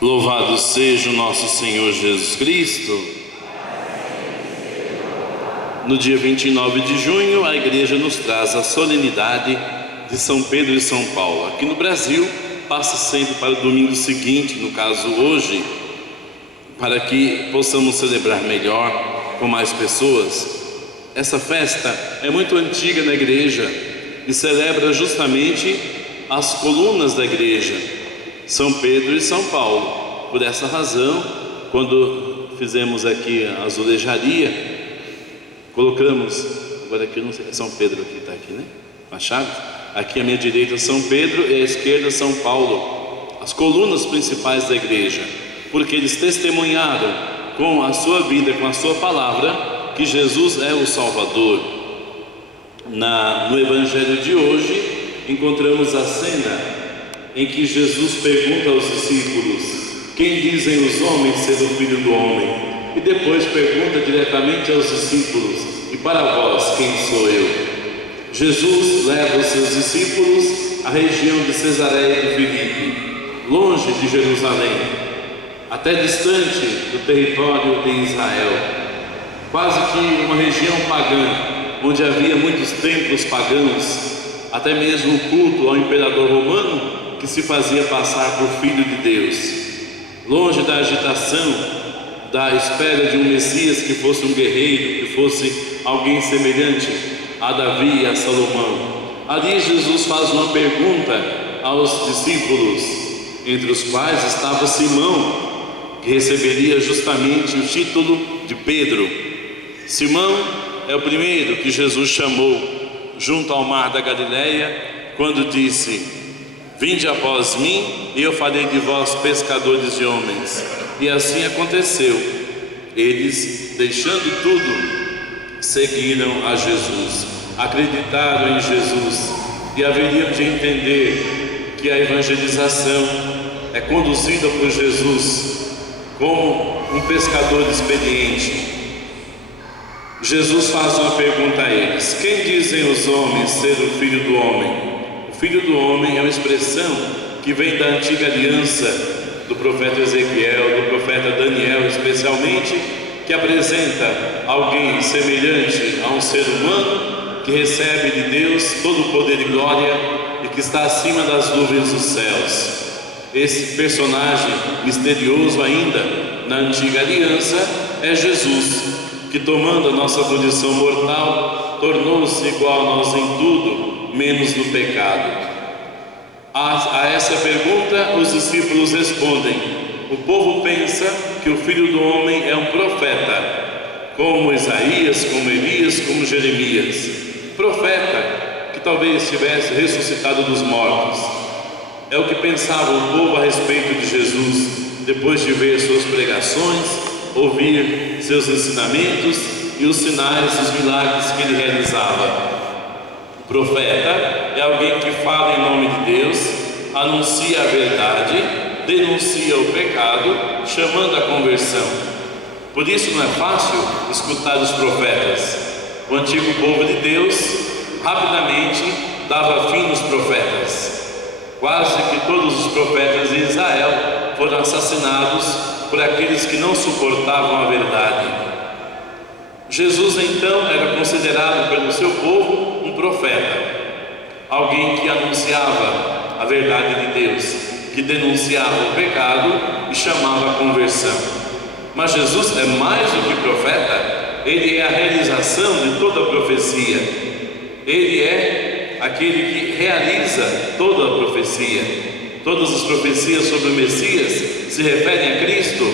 Louvado seja o nosso Senhor Jesus Cristo. No dia 29 de junho, a Igreja nos traz a solenidade de São Pedro e São Paulo. Aqui no Brasil, passa sempre para o domingo seguinte, no caso hoje, para que possamos celebrar melhor, com mais pessoas. Essa festa é muito antiga na Igreja e celebra justamente as colunas da Igreja, São Pedro e São Paulo. Por essa razão, quando fizemos aqui a azulejaria, colocamos, agora aqui não sei, é São Pedro que está aqui, né? Machado. Aqui à minha direita São Pedro e à esquerda São Paulo, as colunas principais da Igreja, porque eles testemunharam com a sua vida, com a sua palavra, que Jesus é o Salvador. No Evangelho de hoje, encontramos a cena em que Jesus pergunta aos discípulos: quem dizem os homens ser o Filho do Homem? E depois pergunta diretamente aos discípulos: e para vós, quem sou eu? Jesus leva os seus discípulos à região de Cesareia de Filipe, longe de Jerusalém, até distante do território de Israel, quase que uma região pagã, onde havia muitos templos pagãos, até mesmo o culto ao imperador romano, que se fazia passar por Filho de Deus, longe da agitação, da espera de um Messias que fosse um guerreiro, que fosse alguém semelhante a Davi e a Salomão. Ali Jesus faz uma pergunta aos discípulos, entre os quais estava Simão, que receberia justamente o título de Pedro. Simão é o primeiro que Jesus chamou junto ao mar da Galileia, quando disse: vinde após mim e eu farei de vós pescadores de homens. E assim aconteceu. Eles, deixando tudo, seguiram a Jesus, acreditaram em Jesus e haveriam de entender que a evangelização é conduzida por Jesus como um pescador experiente. Jesus faz uma pergunta a eles: quem dizem os homens ser o Filho do Homem? O Filho do Homem é uma expressão que vem da antiga aliança, do profeta Ezequiel, do profeta Daniel especialmente, que apresenta alguém semelhante a um ser humano que recebe de Deus todo o poder e glória e que está acima das nuvens dos céus. Esse personagem misterioso ainda na antiga aliança é Jesus, que tomando a nossa condição mortal, tornou-se igual a nós em tudo, menos no pecado. A essa pergunta os discípulos respondem: o povo pensa que o Filho do Homem é um profeta, como Isaías, como Elias, como Jeremias. Profeta que talvez tivesse ressuscitado dos mortos. É o que pensava o povo a respeito de Jesus, depois de ver suas pregações, ouvir seus ensinamentos e os sinais e os milagres que ele realizava. O profeta é alguém que fala em nome de Deus, anuncia a verdade, denuncia o pecado, chamando a conversão. Por isso não é fácil escutar os profetas. O antigo povo de Deus rapidamente dava fim nos profetas. Quase que todos os profetas de Israel foram assassinados por aqueles que não suportavam a verdade. Jesus então era considerado pelo seu povo um profeta, alguém que anunciava a verdade de Deus, que denunciava o pecado e chamava a conversão. Mas Jesus é mais do que profeta, ele é a realização de toda a profecia. Ele é aquele que realiza toda a profecia. Todas as profecias sobre o Messias se referem a Cristo.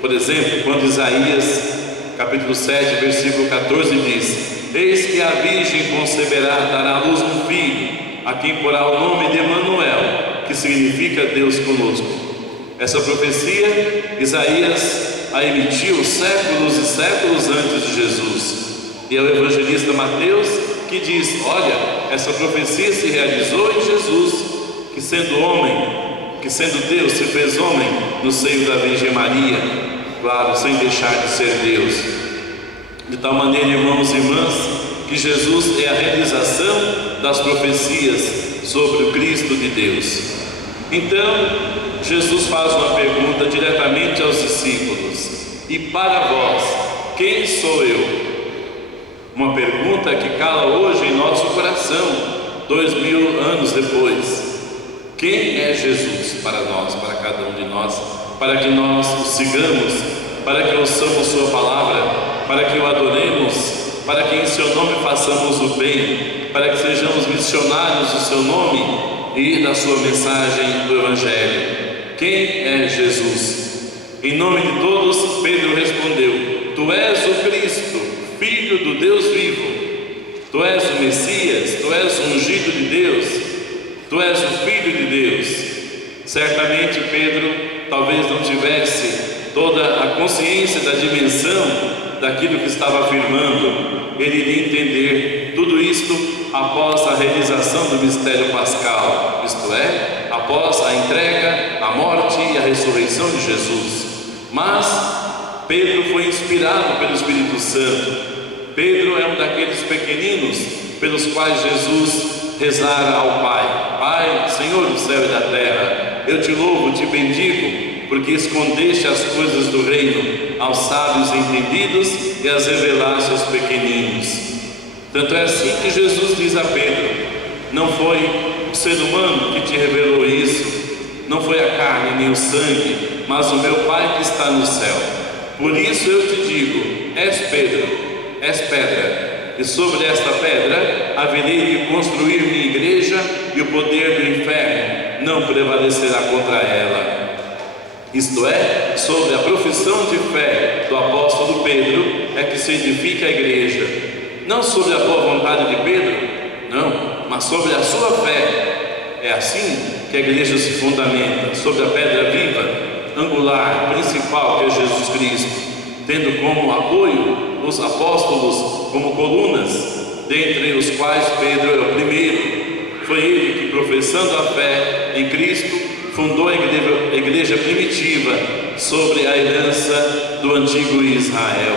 Por exemplo, quando Isaías capítulo 7, versículo 14 diz: eis que a virgem conceberá, dará à luz um filho, a quem porá o nome de Emanuel, que significa Deus conosco. Essa profecia Isaías a emitiu séculos e séculos antes de Jesus. E é o evangelista Mateus que diz: olha, essa profecia se realizou em Jesus, que sendo homem, que sendo Deus, se fez homem no seio da Virgem Maria, claro, sem deixar de ser Deus. De tal maneira, irmãos e irmãs, que Jesus é a realização das profecias sobre o Cristo de Deus. Então, Jesus faz uma pergunta diretamente aos discípulos: e para vós, quem sou eu? Uma pergunta que cala hoje em nosso coração, 2000 anos depois. Quem é Jesus para nós, para cada um de nós, para que nós o sigamos, para que ouçamos sua palavra, para que o adoremos, para que em seu nome façamos o bem, para que sejamos missionários do seu nome e da sua mensagem do Evangelho? Quem é Jesus? Em nome de todos, Pedro respondeu: Tu és o Cristo, Filho do Deus vivo. Tu és o Messias, Tu és o ungido de Deus, Tu és o Filho de Deus. Certamente Pedro talvez não tivesse toda a consciência da dimensão daquilo que estava afirmando. Ele iria entender tudo isto após a realização do mistério pascal, isto é, após a entrega, a morte e a ressurreição de Jesus. Mas Pedro foi inspirado pelo Espírito Santo. Pedro é um daqueles pequeninos pelos quais Jesus rezara ao Pai: Pai, Senhor do céu e da terra, eu te louvo, te bendigo, porque escondeste as coisas do reino aos sábios entendidos e as revelaste aos pequeninos. Tanto é assim que Jesus diz a Pedro: não foi o ser humano que te revelou isso, não foi a carne nem o sangue, mas o meu Pai que está no céu. Por isso eu te digo: és Pedro, és pedra, e sobre esta pedra haverei de construir minha igreja, e o poder do inferno não prevalecerá contra ela. Isto é, sobre a profissão de fé do apóstolo Pedro é que se edifica a igreja, não sobre a boa vontade de Pedro, não, mas sobre a sua fé. É assim que a igreja se fundamenta, sobre a pedra viva, angular, principal, que é Jesus Cristo, tendo como apoio os apóstolos como colunas, dentre os quais Pedro é o primeiro. Foi ele que, professando a fé em Cristo, fundou a igreja primitiva sobre a herança do antigo Israel.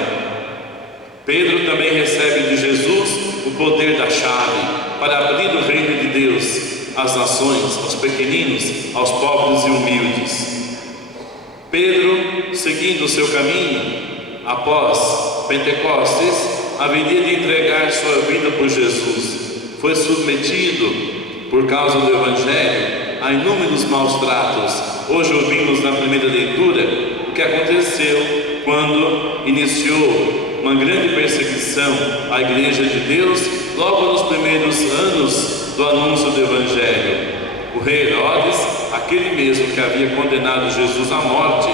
Pedro também recebe de Jesus o poder da chave para abrir o reino de Deus às nações, aos pequeninos, aos pobres e humildes. Pedro, seguindo o seu caminho, após Pentecostes, haveria de entregar sua vida por Jesus. Foi submetido, por causa do Evangelho, a inúmeros maus tratos. Hoje ouvimos na primeira leitura o que aconteceu quando iniciou uma grande perseguição à Igreja de Deus, logo nos primeiros anos do anúncio do Evangelho. O rei Herodes, aquele mesmo que havia condenado Jesus à morte,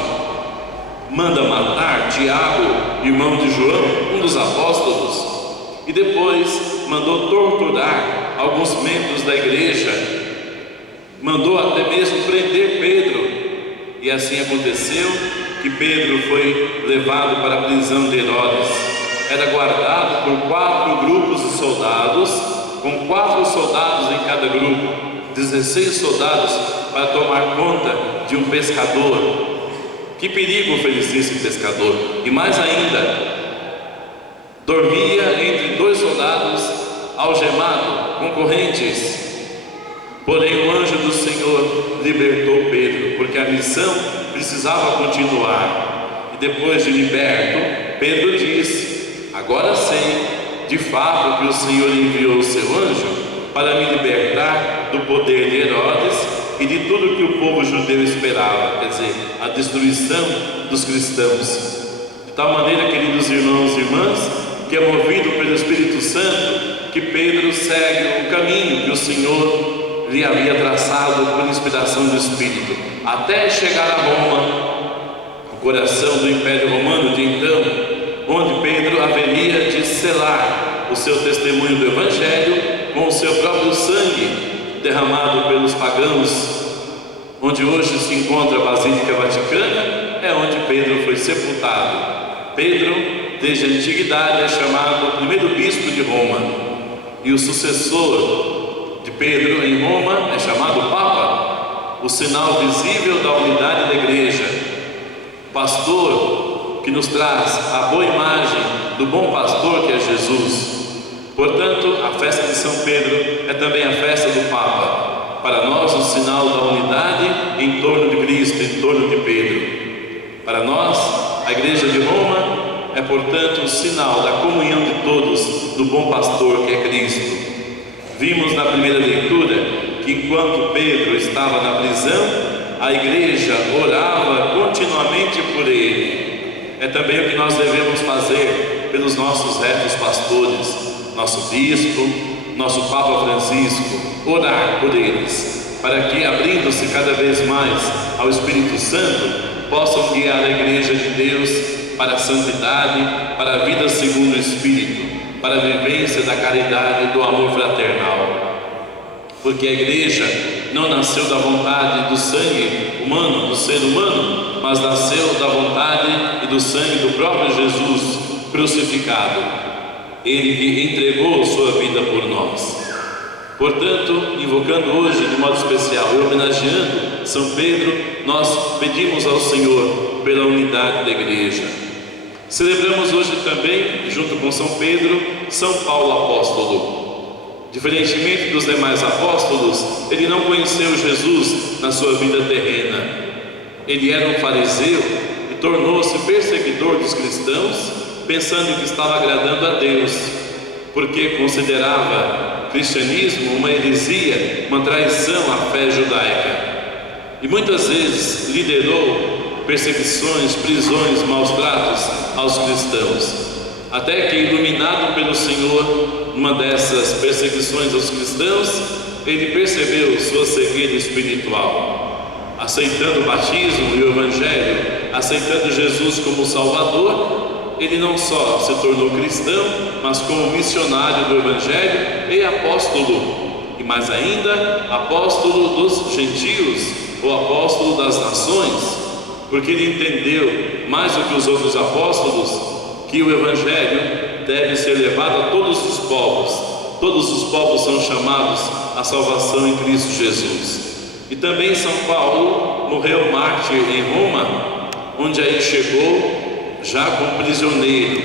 manda matar Tiago, irmão de João, um dos apóstolos, e depois mandou torturar alguns membros da igreja, mandou até mesmo prender Pedro. E assim aconteceu que Pedro foi levado para a prisão de Herodes. Era guardado por 4 grupos de soldados, com 4 soldados em cada grupo, 16 soldados para tomar conta de um pescador. Que perigo oferecia esse pescador! E mais ainda, dormia entre 2 soldados algemados, concorrentes. Porém o anjo do Senhor libertou Pedro, porque a missão precisava continuar. E depois de liberto, Pedro disse: agora sei de fato que o Senhor enviou o seu anjo para me libertar do poder de Herodes e de tudo que o povo judeu esperava, quer dizer, a destruição dos cristãos. De tal maneira, queridos irmãos e irmãs, que é movido pelo Espírito Santo, que Pedro segue o caminho que o Senhor lhe havia traçado por inspiração do Espírito, até chegar a Roma, o coração do Império Romano de então, onde Pedro haveria de selar o seu testemunho do Evangelho com o seu próprio sangue derramado pelos pagãos. Onde hoje se encontra a Basílica Vaticana, é onde Pedro foi sepultado. Pedro, desde a antiguidade, é chamado o primeiro bispo de Roma, e o sucessor de Pedro em Roma é chamado Papa, o sinal visível da unidade da igreja, pastor que nos traz a boa imagem do bom pastor que é Jesus. Portanto, a festa de São Pedro é também a festa do Papa, para nós o sinal da unidade em torno de Cristo, em torno de Pedro. Para nós, a Igreja de Roma é, portanto, um sinal da comunhão de todos do bom pastor que é Cristo. Vimos na primeira leitura que enquanto Pedro estava na prisão, a igreja orava continuamente por ele. É também o que nós devemos fazer pelos nossos retos pastores, nosso bispo, nosso Papa Francisco, orar por eles, para que, abrindo-se cada vez mais ao Espírito Santo, possam guiar a igreja de Deus para a santidade, para a vida segundo o Espírito, para a vivência da caridade e do amor fraternal. Porque a igreja não nasceu da vontade do sangue humano, do ser humano, mas nasceu da vontade e do sangue do próprio Jesus crucificado. Ele que entregou sua vida por nós. Portanto, invocando hoje de modo especial e homenageando São Pedro, nós pedimos ao Senhor pela unidade da igreja. Celebramos hoje também, junto com São Pedro, São Paulo apóstolo. Diferentemente dos demais apóstolos, ele não conheceu Jesus na sua vida terrena. Ele era um fariseu e tornou-se perseguidor dos cristãos, pensando que estava agradando a Deus, porque considerava o cristianismo uma heresia, uma traição à fé judaica. E muitas vezes liderou perseguições, prisões, maus tratos aos cristãos. Até que, iluminado pelo Senhor, numa dessas perseguições aos cristãos, ele percebeu sua cegueira espiritual. Aceitando o batismo e o Evangelho, aceitando Jesus como Salvador, ele não só se tornou cristão, mas como missionário do Evangelho e apóstolo, e mais ainda, apóstolo dos gentios, ou apóstolo das nações, porque ele entendeu, mais do que os outros apóstolos, que o Evangelho deve ser levado a todos os povos. Todos os povos são chamados à salvação em Cristo Jesus. E também São Paulo morreu mártir em Roma, onde aí chegou já como prisioneiro.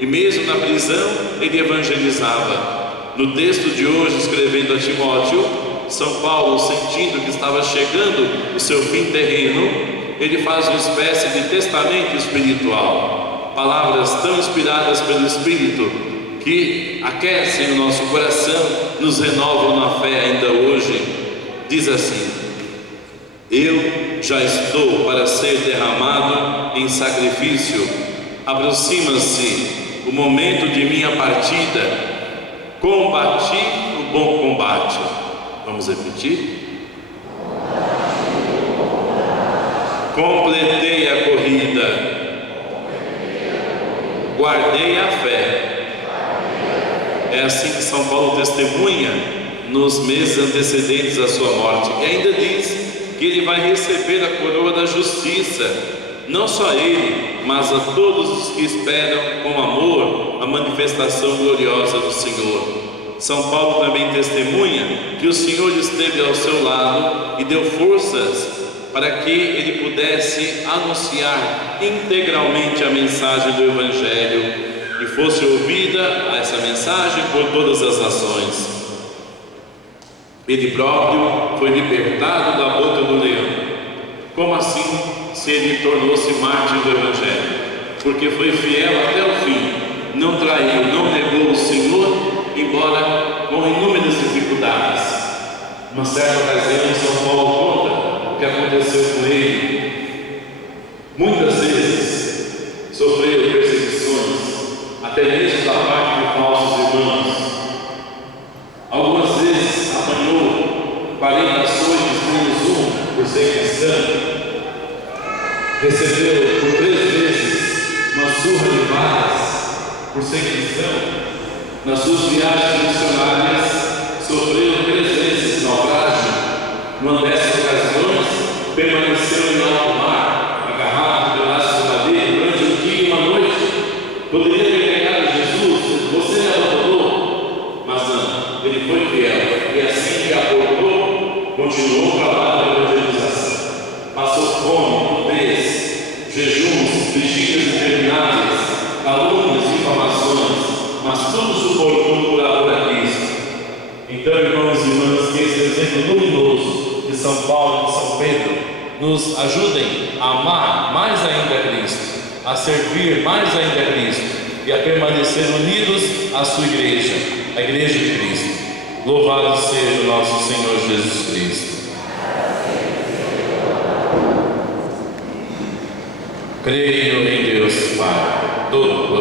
E mesmo na prisão ele evangelizava. No texto de hoje, escrevendo a Timóteo, São Paulo, sentindo que estava chegando o seu fim terreno, ele faz uma espécie de testamento espiritual. Palavras tão inspiradas pelo Espírito que aquecem o nosso coração, nos renovam na fé ainda hoje. Diz assim: eu já estou para ser derramado em sacrifício, aproxima-se o momento de minha partida, combati o bom combate. Vamos repetir? Completei a corrida, guardei a fé. É assim que São Paulo testemunha nos meses antecedentes à sua morte. E ainda diz que ele vai receber a coroa da justiça, não só ele, mas a todos os que esperam com amor a manifestação gloriosa do Senhor. São Paulo também testemunha que o Senhor esteve ao seu lado e deu forças para que ele pudesse anunciar integralmente a mensagem do Evangelho e fosse ouvida essa mensagem por todas as nações. Ele próprio foi libertado da boca do leão. Como assim, se ele tornou-se mártir do Evangelho? Porque foi fiel até o fim, não traiu, não negou o Senhor, embora com inúmeras dificuldades. Uma certa ocasião, São Paulo conta o que aconteceu com ele. Muitas vezes sofreu perseguições, até mesmo da parte de falsos irmãos. Algumas vezes apanhou 40 açoites menos um por ser cristão. Recebeu por 3 vezes uma surra de varas por ser cristão. Nas suas viagens missionárias sofreu 3 vezes naufrágio. Numa dessas ocasiões permaneceu em alto mar, agarrado de pedaços de madeira durante um dia e uma noite. Poderia ter negado Jesus: você me abandonou. Mas não, ele foi fiel, e assim que abordou, continuou o trabalho de evangelização. Passou fome, nudez, jejuns, vigílias intermináveis, calúnias e difamações, mas tudo suportou por amor a Cristo. Então, irmãos e irmãs, que esse exemplo luminoso de São Paulo e de São Pedro nos ajudem a amar mais ainda a Cristo, a servir mais ainda a Cristo e a permanecer unidos à sua igreja, a igreja de Cristo. Louvado seja o nosso Senhor Jesus Cristo. Creio em Deus Pai, todo